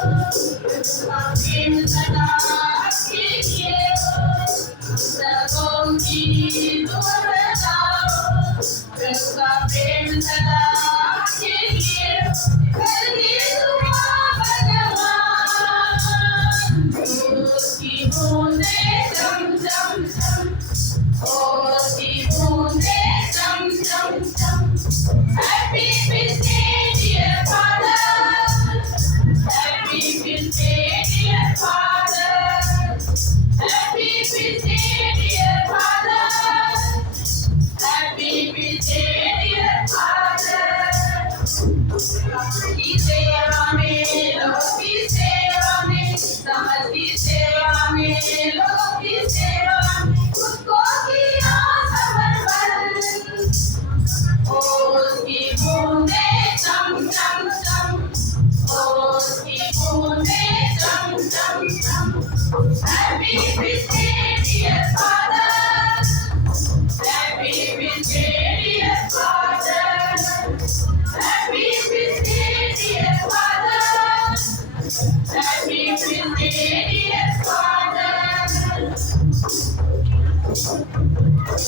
प्रेम सदा आपके लिए हो, सबों की दुआ लगाओ। प्रभु का प्रेम सदा आपके लिए हो, कर दे दुआ भगवान। उसकी बूंदें चम चम चम, उसकी बूंदें चम चम चम। Happy birthday, dear father. Happy birthday, dear father. Happy birthday, dear father. Happy birthday, dear father. की सेवा में, लोगों की सेवा में, समाज की सेवा में, लोगों की सेवा में, खुद को किया समर्पण। उसकी बूंदें चम चम चम, उसकी बूंदें चम चम चम। Happy birthday, dear father. Happy birthday, dear father. Happy birthday, dear father. Happy birthday, dear father.